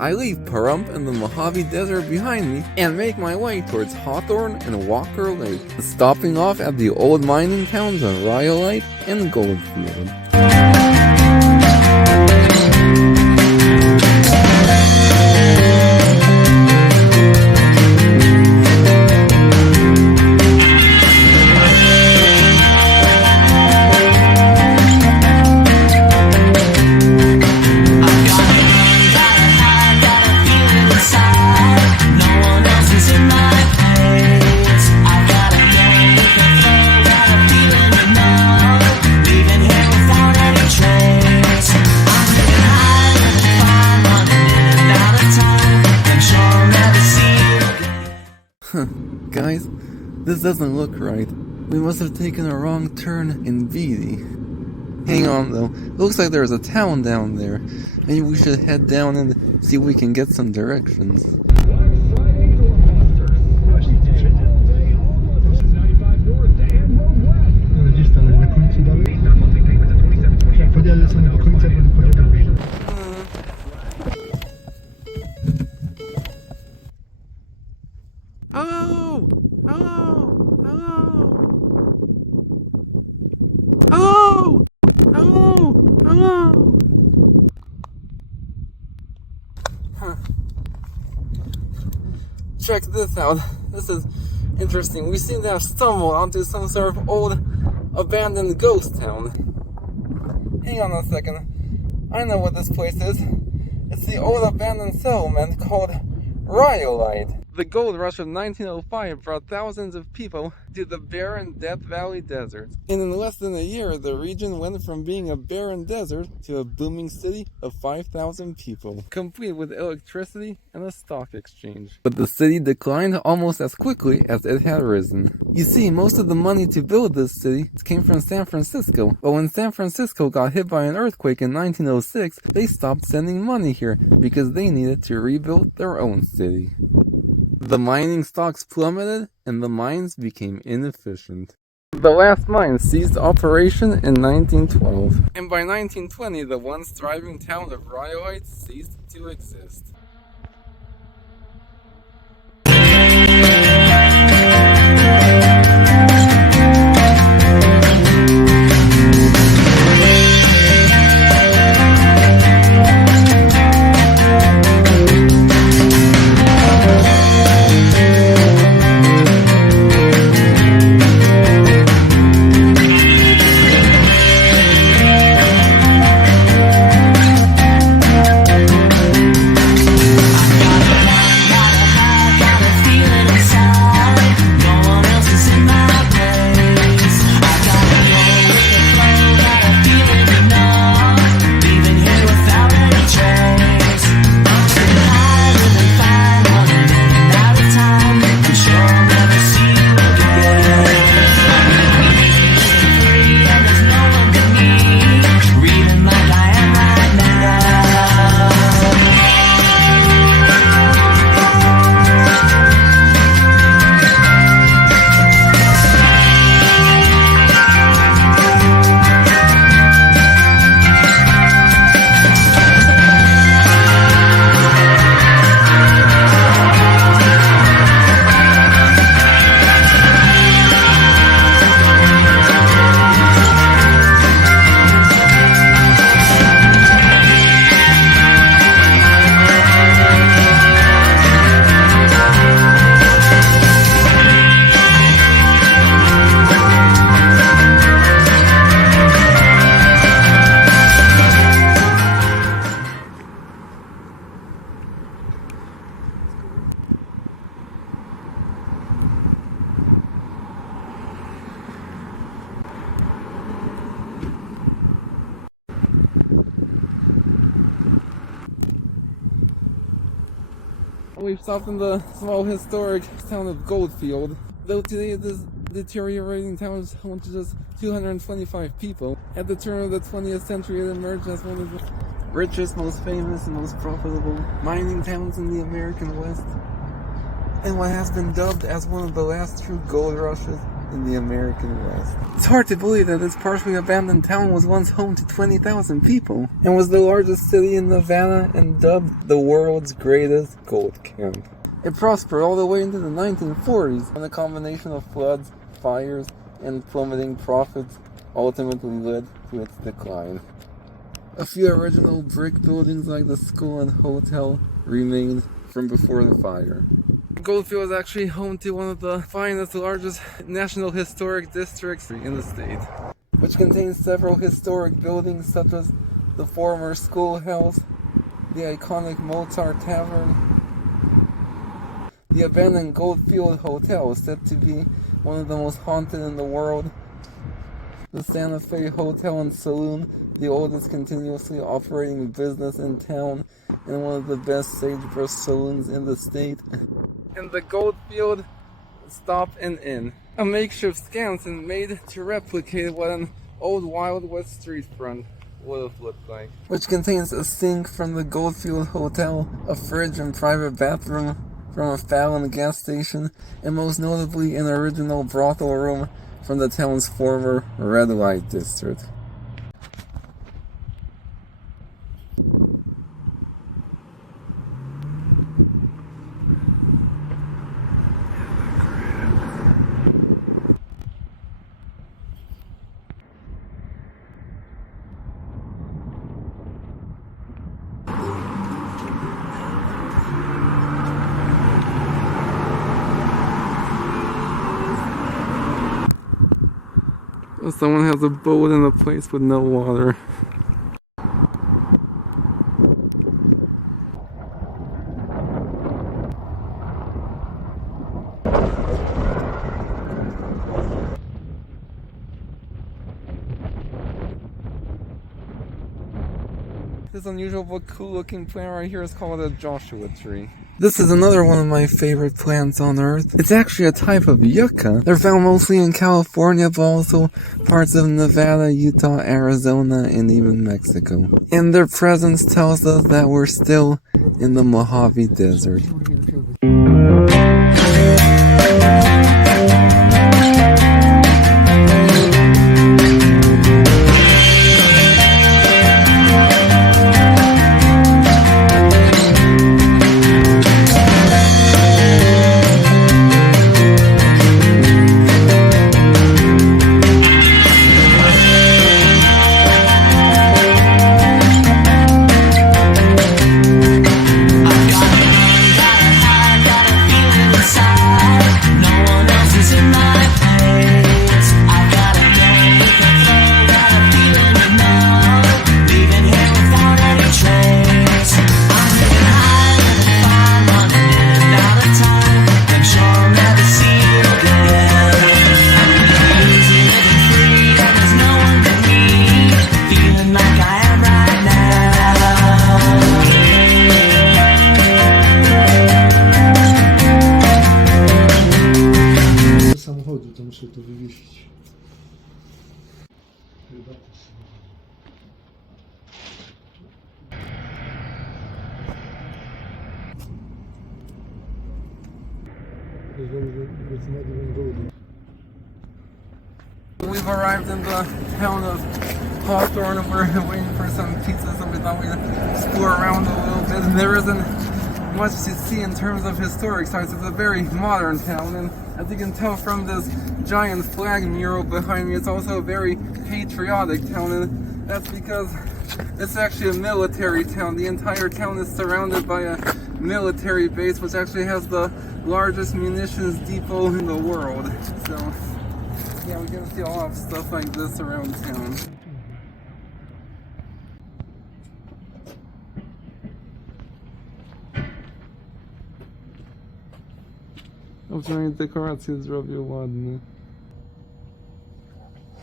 I leave Pahrump and the Mojave Desert behind me and make my way towards Hawthorne and Walker Lake, stopping off at the old mining towns of Rhyolite and Goldfield. Guys, this doesn't look right. We must have taken a wrong turn in Beatty. Hang on though, it looks like there's a town down there. Maybe we should head down and see if we can get some directions. Hello! Hello! Hello! Hello! Hello! Hello! Huh. Check this out. This is interesting. We seem to have stumbled onto some sort of old abandoned ghost town. Hang on a second. I know what this place is. It's the old abandoned settlement called Rhyolite. The gold rush of 1905 brought thousands of people to the barren Death Valley Desert. And in less than a year, the region went from being a barren desert to a booming city of 5,000 people, complete with electricity and a stock exchange. But the city declined almost as quickly as it had risen. You see, most of the money to build this city came from San Francisco, but when San Francisco got hit by an earthquake in 1906, they stopped sending money here because they needed to rebuild their own city. The mining stocks plummeted and the mines became inefficient. The last mine ceased operation in 1912, and by 1920 the once thriving town of Rhyolite ceased to exist. We've stopped in the small historic town of Goldfield. Though today this deteriorating town is home to just 225 people. At the turn of the 20th century it emerged as one of the richest, most famous, and most profitable mining towns in the American West, and what has been dubbed as one of the last true gold rushes in the American West. It's hard to believe that this partially abandoned town was once home to 20,000 people and was the largest city in Nevada and dubbed the world's greatest gold camp. It prospered all the way into the 1940s when a combination of floods, fires, and plummeting profits ultimately led to its decline. A few original brick buildings like the school and hotel remained from before the fire. Goldfield is actually home to one of the finest, largest National Historic Districts in the state, which contains several historic buildings such as the former schoolhouse, the iconic Mozart Tavern, the abandoned Goldfield Hotel, said to be one of the most haunted in the world, the Santa Fe Hotel and Saloon, the oldest continuously operating business in town, and one of the best sagebrush saloons in the state, and the Goldfield Stop and Inn, a makeshift scanson made to replicate what an old Wild West street front would have looked like, which contains a sink from the Goldfield Hotel, a fridge and private bathroom from a Fallon gas station, and most notably an original brothel room from the town's former Rhyolite district. Someone has a boat in a place with no water. This unusual but cool looking plant right here is called a Joshua tree. This is another one of my favorite plants on earth. It's actually a type of yucca. They're found mostly in California, but also parts of Nevada, Utah, Arizona, and even Mexico. And their presence tells us that we're still in the Mojave Desert. We've arrived in the town of Hawthorne. We're waiting for some pizza, so we thought we'd explore around a little bit. And there isn't much to see in terms of historic sites. It's a very modern town, and as you can tell from this giant flag mural behind me, it's also a very patriotic town, and that's because it's actually a military town. The entire town is surrounded by a military base, which actually has the largest munitions depot in the world. So yeah, we get to see a lot of stuff like this around town. Obczajnie dekoracje zrobił ładnie.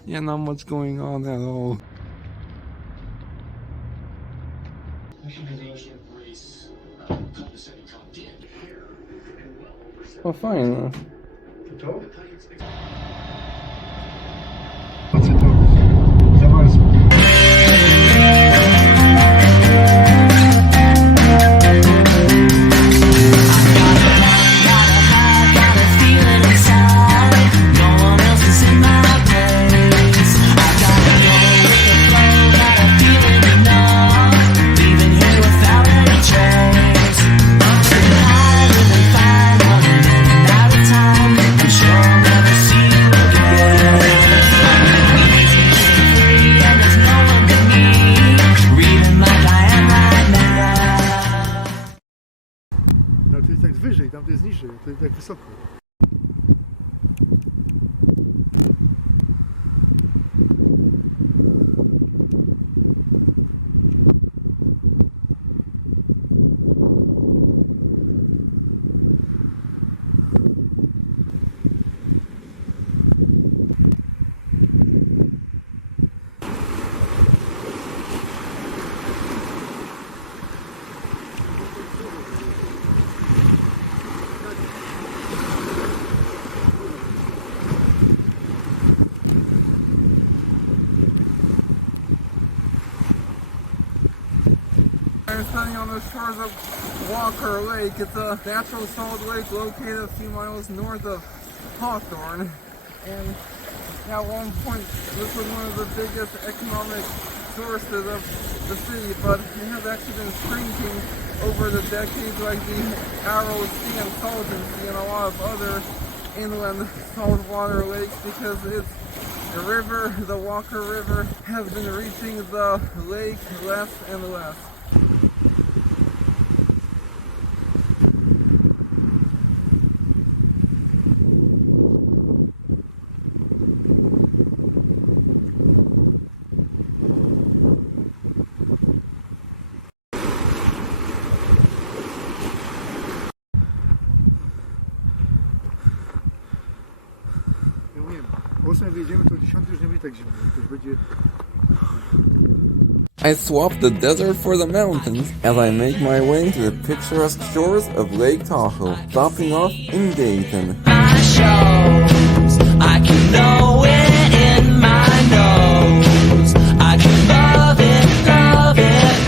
Yeah, not much going on at all. O, fajne. To? jest tak wyżej, tam to jest niżej, to jest tak wysoko. I'm standing on the shores of Walker Lake. It's a natural salt lake located a few miles north of Hawthorne. And at one point, this was one of the biggest economic sources of the city, but it has actually been shrinking over the decades, like the Arrow Sea and Salton Sea and a lot of other inland saltwater lakes, because it's the river, the Walker River, has been reaching the lake less and less. I swap the desert for the mountains as I make my way to the picturesque shores of Lake Tahoe, stopping off in Dayton. I can know it in my nose. I can love it, love it.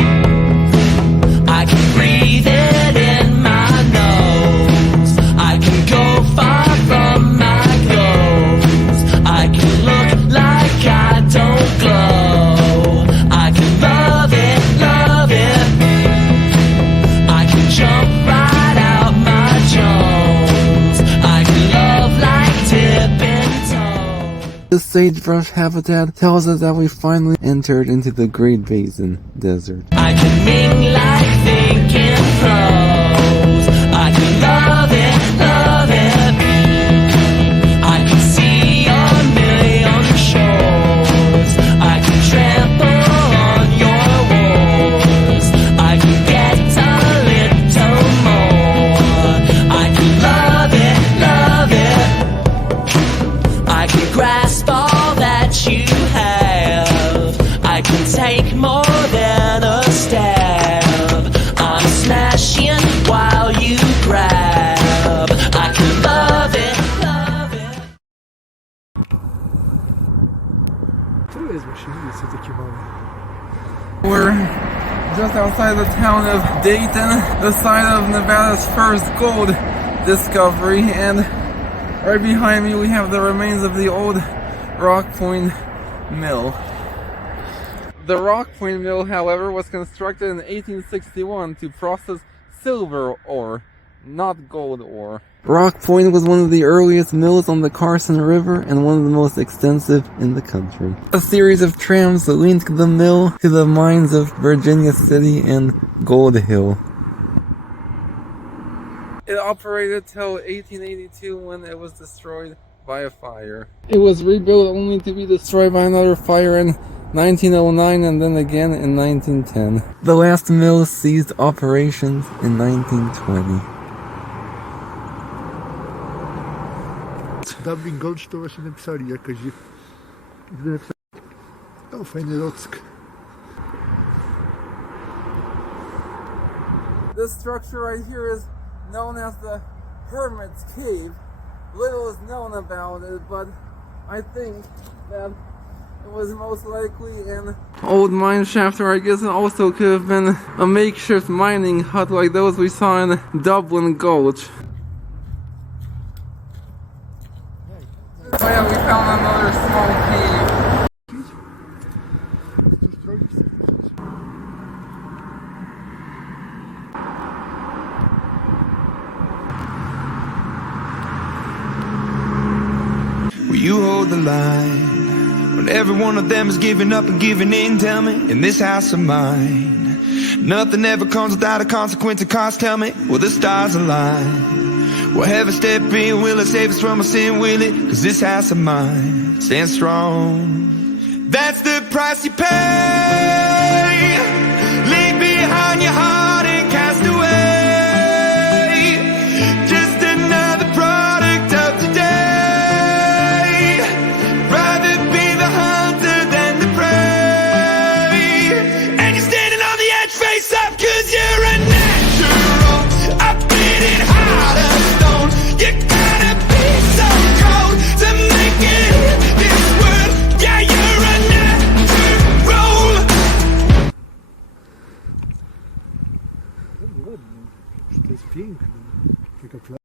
I can breathe it in my nose. I can go far from my clothes. I can look like I don't glow. I can love it, love it. I can jump right out my Jones. I can love like tipping toes. The sagebrush habitat tells us that we finally entered into the Great Basin Desert. I can ming like thinking pros. I can love it, love it. I can see a million shores. I can trample on your wars. I can get a little more. I can love it, love it. I can grasp all that you have. I can take more than a stab. I'm smashing while you grab. I can love it, love it. To jest właśnie miejsce takie małe. We're just outside the town of Dayton, the site of Nevada's first gold discovery, and right behind me we have the remains of the old Rock Point Mill. The Rock Point Mill, however, was constructed in 1861 to process silver ore, not gold ore. Rock Point was one of the earliest mills on the Carson River and one of the most extensive in the country. A series of trams linked the mill to the mines of Virginia City and Gold Hill. It operated till 1882 when it was destroyed by a fire. It was rebuilt only to be destroyed by another fire in 1909 and then again in 1910. The last mill ceased operations in 1920. Dublin Gold to właśnie napisali jakoś. O, fajny lock. This structure right here is known as the Hermit's Cave. Little is known about it, but I think that it was most likely an old mine shaft, or I guess it also could have been a makeshift mining hut like those we saw in Dublin Gulch. Oh yeah, we found another small cave. Will you hold the line when every one of them is giving up and giving in? Tell me, in this house of mine, Nothing ever comes without a consequence of cost. Tell me, will the stars align? Will heaven step in? Will it save us from our sin? Will it? Cause this house of mine stands strong. That's the price you pay. Leave behind your heart and cast away. Just another product of today. Rather be the hunter than the prey. And you're standing on the edge, face up, cause you're a natural. I've been in heart of stone. You gotta be so cold to make it in this world. Yeah, you're a natural. Ładnie. To jest piękne. Taka